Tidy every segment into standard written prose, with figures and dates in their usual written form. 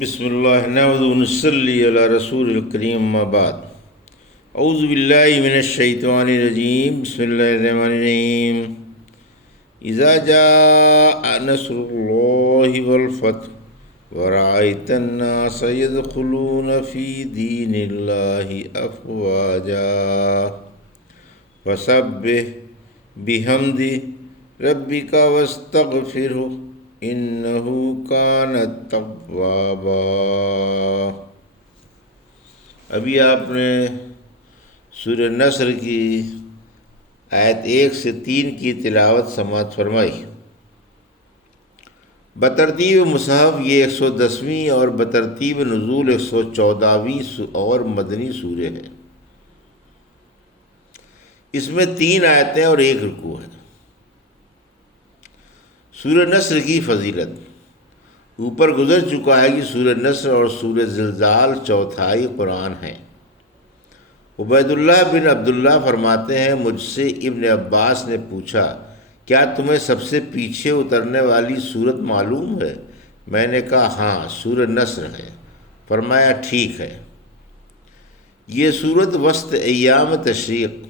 بسم اللہ نحمد و نصلی علی رسول الکریم اما بعد اعوذ باللہ من الشیطان الرجیم بسم اللہ الرحمن الرحیم اذا جاء نصر اللہ والفتح ورأیت الناس يدخلون فی دین اللہ افواجا فسبح بحمد ربک واستغفرہ انہو کان توابا۔ ابھی آپ نے سورہ نصر کی آیت 1 سے 3 کی تلاوت سماعت فرمائی۔ بترتیب مصحف یہ 110ویں اور بترتیب نزول 114ویں اور مدنی سورہ ہے۔ اس میں 3 آیتیں اور 1 رکوع ہے۔ سورہ نصر کی فضیلت اوپر گزر چکا ہے کہ سورہ نصر اور سورہ زلزال چوتھائی قرآن ہیں۔ عبید اللہ بن عبداللہ فرماتے ہیں، مجھ سے ابن عباس نے پوچھا، کیا تمہیں سب سے پیچھے اترنے والی سورت معلوم ہے؟ میں نے کہا ہاں، سورہ نصر ہے۔ فرمایا ٹھیک ہے۔ یہ سورت وسط ایام تشریق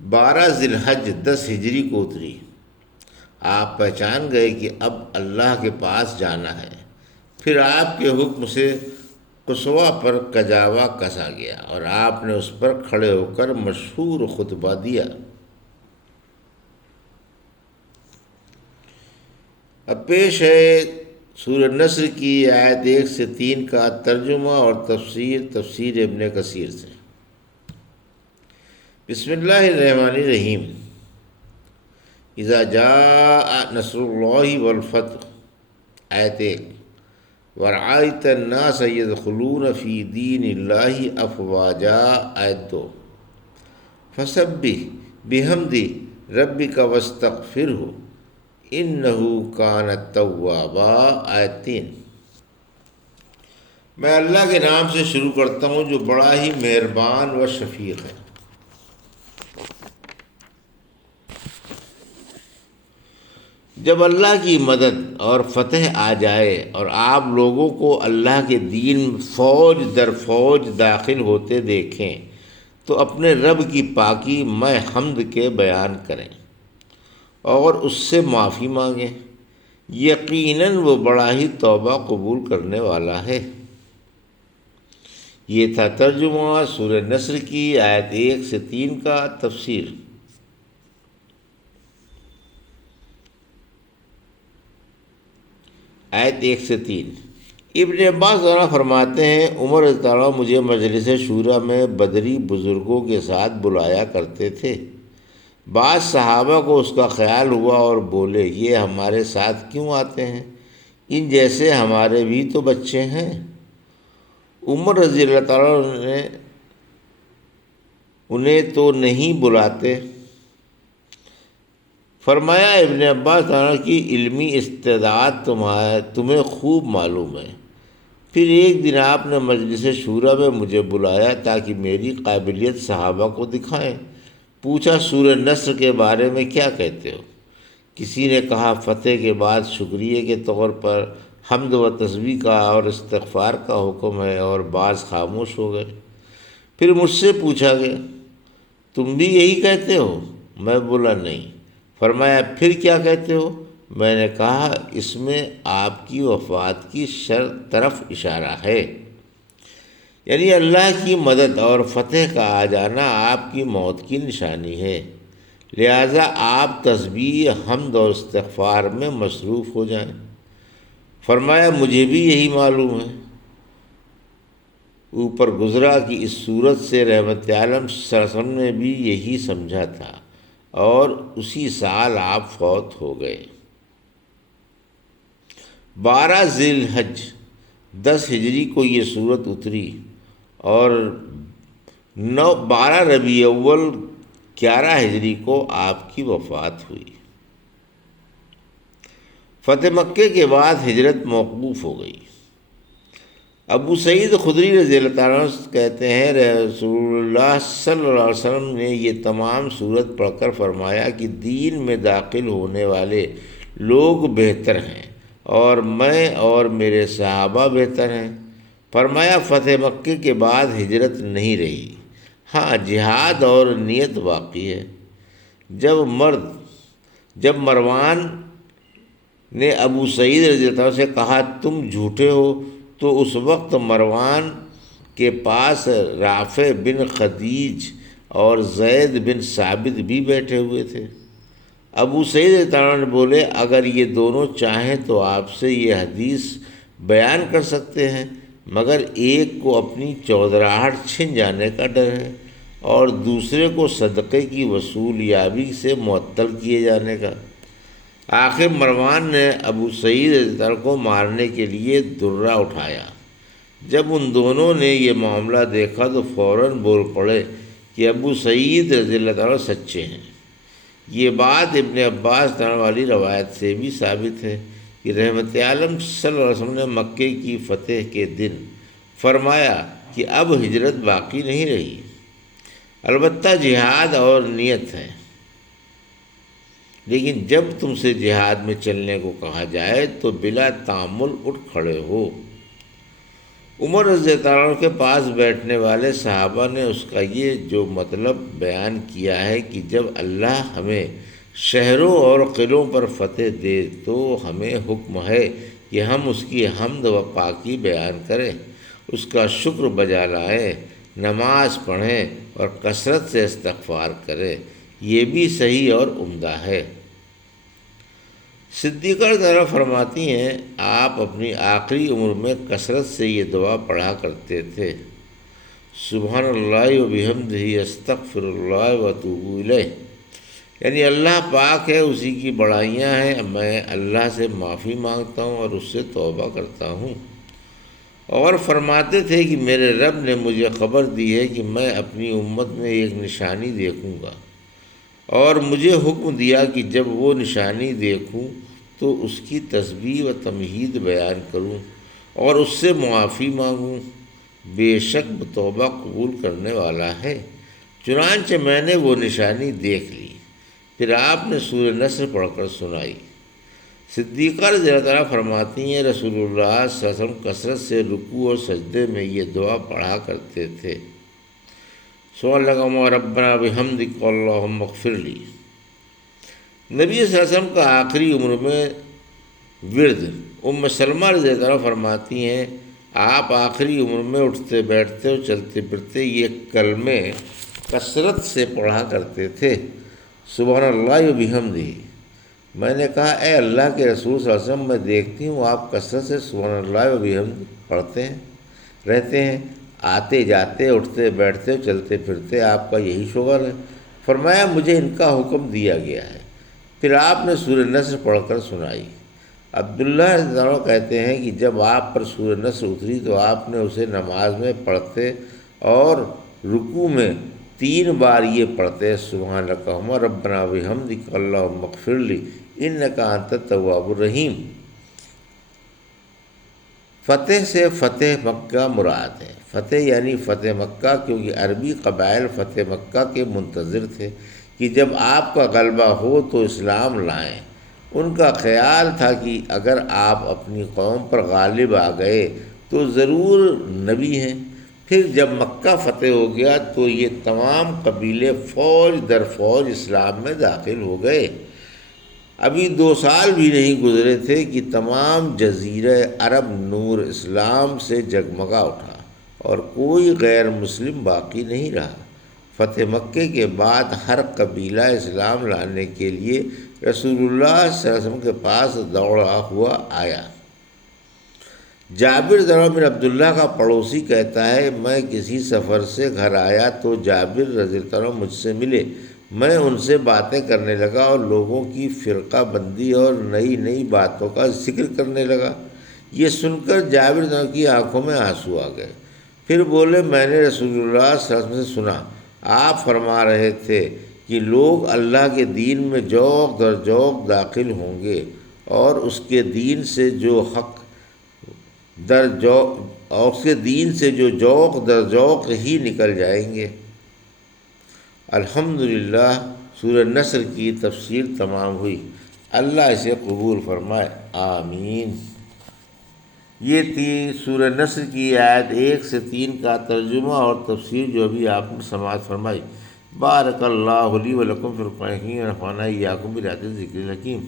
12 ذی الحج 10 ہجری کو اتری۔ آپ پہچان گئے کہ اب اللہ کے پاس جانا ہے۔ پھر آپ کے حکم سے قصوہ پر کجاوا کسا گیا اور آپ نے اس پر کھڑے ہو کر مشہور خطبہ دیا۔ اب پیش ہے سورہ نصر کی آیت 1 سے 3 کا ترجمہ اور تفسیر ابن کثیر سے۔ بسم اللہ الرحمن الرحیم۔ اذا جاء نصر اللہ والفتح آیت 1، ورأیت الناس يدخلون فی دین اللہ افواجا آیت 2، فسبح بحمد ربک واستغفرہ انہ کان توابا آیت 3۔ میں اللہ کے نام سے شروع کرتا ہوں جو بڑا ہی مہربان و شفیق ہے۔ جب اللہ کی مدد اور فتح آ جائے اور آپ لوگوں کو اللہ کے دین فوج در فوج داخل ہوتے دیکھیں تو اپنے رب کی پاکی میں حمد کے بیان کریں اور اس سے معافی مانگیں، یقیناً وہ بڑا ہی توبہ قبول کرنے والا ہے۔ یہ تھا ترجمہ سورہ نصر کی آیت 1 سے 3 کا۔ تفسیر آیت 1 سے 3۔ ابن عباس فرماتے ہیں، عمر رضی اللہ عنہ مجھے مجلس شورا میں بدری بزرگوں کے ساتھ بلایا کرتے تھے۔ بعض صحابہ کو اس کا خیال ہوا اور بولے، یہ ہمارے ساتھ کیوں آتے ہیں؟ ان جیسے ہمارے بھی تو بچے ہیں۔ عمر رضی اللہ تعالیٰ نے انہیں تو نہیں بلاتے۔ فرمایا ابن عباس کی علمی استعداد تمہیں خوب معلوم ہے۔ پھر ایک دن آپ نے مجلس شورا میں مجھے بلایا تاکہ میری قابلیت صحابہ کو دکھائیں۔ پوچھا سورہ نصر کے بارے میں کیا کہتے ہو؟ کسی نے کہا فتح کے بعد شکریہ کے طور پر حمد و تسبیح کا اور استغفار کا حکم ہے، اور بعض خاموش ہو گئے۔ پھر مجھ سے پوچھا گیا، تم بھی یہی کہتے ہو؟ میں بولا نہیں۔ فرمایا پھر کیا کہتے ہو؟ میں نے کہا اس میں آپ کی وفات کی طرف اشارہ ہے، یعنی اللہ کی مدد اور فتح کا آ جانا آپ کی موت کی نشانی ہے، لہٰذا آپ تسبیح حمد اور استغفار میں مصروف ہو جائیں۔ فرمایا مجھے بھی یہی معلوم ہے۔ اوپر گزرا کہ اس صورت سے رحمت عالم صلی اللہ علیہ وسلم نے بھی یہی سمجھا تھا اور اسی سال آپ فوت ہو گئے۔ 12 ذی الحج 10 ہجری کو یہ صورت اتری اور 12 ربیع اول 11 ہجری کو آپ کی وفات ہوئی۔ فتح مکہ کے بعد ہجرت موقوف ہو گئی۔ ابو سعید خدری رضی اللہ عنہ کہتے ہیں، رسول اللہ صلی اللہ علیہ وسلم نے یہ تمام صورت پڑھ کر فرمایا کہ دین میں داخل ہونے والے لوگ بہتر ہیں اور میں اور میرے صحابہ بہتر ہیں۔ فرمایا فتح مکے کے بعد ہجرت نہیں رہی، ہاں جہاد اور نیت باقی ہے۔ جب مروان نے ابو سعید رضی اللہ عنہ سے کہا تم جھوٹے ہو، تو اس وقت مروان کے پاس رافع بن خدیج اور زید بن ثابت بھی بیٹھے ہوئے تھے۔ ابو سعید رضی اللہ عنہ نے بولے اگر یہ دونوں چاہیں تو آپ سے یہ حدیث بیان کر سکتے ہیں، مگر ایک کو اپنی چودراہٹ چھن جانے کا ڈر ہے اور دوسرے کو صدقے کی وصولیابی سے معطل کیے جانے کا۔ آخر مروان نے ابو سعید رضی اللہ عنہ کو مارنے کے لیے درہ اٹھایا۔ جب ان دونوں نے یہ معاملہ دیکھا تو فوراً بول پڑے کہ ابو سعید رضی اللہ عنہ سچے ہیں۔ یہ بات ابن عباس والی روایت سے بھی ثابت ہے کہ رحمت عالم صلی اللہ علیہ وسلم نے مکے کی فتح کے دن فرمایا کہ اب ہجرت باقی نہیں رہی، البتہ جہاد اور نیت ہے، لیکن جب تم سے جہاد میں چلنے کو کہا جائے تو بلا تامل اٹھ کھڑے ہو۔ عمر رضی اللہ عنہ کے پاس بیٹھنے والے صحابہ نے اس کا یہ جو مطلب بیان کیا ہے کہ جب اللہ ہمیں شہروں اور قلعوں پر فتح دے تو ہمیں حکم ہے کہ ہم اس کی حمد و پاکی بیان کریں، اس کا شکر بجا لائیں، نماز پڑھیں اور کثرت سے استغفار کریں، یہ بھی صحیح اور عمدہ ہے۔ صدیقہ رضی اللہ عنہ فرماتی ہیں آپ اپنی آخری عمر میں کثرت سے یہ دعا پڑھا کرتے تھے، سبحان اللہ و بحمدہ استغفر اللہ و اتوب الیہ، یعنی اللہ پاک ہے، اسی کی بڑائیاں ہیں، میں اللہ سے معافی مانگتا ہوں اور اس سے توبہ کرتا ہوں۔ اور فرماتے تھے کہ میرے رب نے مجھے خبر دی ہے کہ میں اپنی امت میں ایک نشانی دیکھوں گا، اور مجھے حکم دیا کہ جب وہ نشانی دیکھوں تو اس کی تسبیح و تمہید بیان کروں اور اس سے معافی مانگوں، بے شک وہ توبہ قبول کرنے والا ہے۔ چنانچہ میں نے وہ نشانی دیکھ لی۔ پھر آپ نے سورہ نصر پڑھ کر سنائی۔ صدیقہ رضی اللہ عنہ فرماتی ہیں رسول اللہ صلی اللہ علیہ وسلم کثرت سے رکوع اور سجدے میں یہ دعا پڑھا کرتے تھے، سبحانک ربنا بحمدک اللہم اغفر لی۔ نبی صلی اللہ علیہ وسلم کا آخری عمر میں ورد ام سلمہ رضی اللہ عنہ فرماتی ہیں آپ آخری عمر میں اٹھتے بیٹھتے اور چلتے پھرتے یہ کلمے کثرت سے پڑھا کرتے تھے، سبحان اللہ و بحمدہ۔ میں نے کہا اے اللہ کے رسول صلی اللہ علیہ وسلم میں دیکھتی ہوں آپ کثرت سے سبحان اللہ و بحمدہ پڑھتے ہیں رہتے ہیں، آتے جاتے اٹھتے بیٹھتے چلتے پھرتے آپ کا یہی شغل ہے۔ فرمایا مجھے ان کا حکم دیا گیا ہے۔ پھر آپ نے سورہ نصر پڑھ کر سنائی۔ عبداللہ رضی اللہ عنہ کہتے ہیں کہ جب آپ پر سورہ نصر اتری تو آپ نے اسے نماز میں پڑھتے اور رکوع میں 3 بار یہ پڑھتے، سبحانک ربنا بحمدک اللہم اغفر لی انک انت التواب الرحیم۔ فتح سے فتح مکہ مراد ہے۔ فتح یعنی فتح مکہ، کیونکہ عربی قبائل فتح مکہ کے منتظر تھے کہ جب آپ کا غلبہ ہو تو اسلام لائیں۔ ان کا خیال تھا کہ اگر آپ اپنی قوم پر غالب آ گئے تو ضرور نبی ہیں۔ پھر جب مکہ فتح ہو گیا تو یہ تمام قبیلے فوج در فوج اسلام میں داخل ہو گئے۔ ابھی 2 سال بھی نہیں گزرے تھے کہ تمام جزیرہ عرب نور اسلام سے جگمگا اٹھا اور کوئی غیر مسلم باقی نہیں رہا۔ فتح مکے کے بعد ہر قبیلہ اسلام لانے کے لیے رسول اللہ صلی اللہ علیہ وسلم کے پاس دوڑا ہوا آیا۔ جابر بن عبداللہ کا پڑوسی کہتا ہے میں کسی سفر سے گھر آیا تو جابر رضی اللہ عنہ مجھ سے ملے، میں ان سے باتیں کرنے لگا اور لوگوں کی فرقہ بندی اور نئی نئی باتوں کا ذکر کرنے لگا۔ یہ سن کر جابر رضی اللہ عنہ کی آنکھوں میں آنسو آ گئے۔ پھر بولے میں نے رسول اللہ صلی اللہ علیہ وسلم سے سنا، آپ فرما رہے تھے کہ لوگ اللہ کے دین میں ذوق در ذوق داخل ہوں گے اور اس کے دین سے جو ذوق در ذوق ہی نکل جائیں گے۔ الحمدللہ سورہ نصر کی تفسیر تمام ہوئی۔ اللہ اسے قبول فرمائے، آمین۔ یہ تھی سورہ نصر کی آیت 1 سے 3 کا ترجمہ اور تفسیر جو ابھی آپ نے سماعت فرمائی۔ بارک اللہ لی و لکم فی القرآن الحکیم ونفعنی وایاکم بآیات الذکر الحکیم۔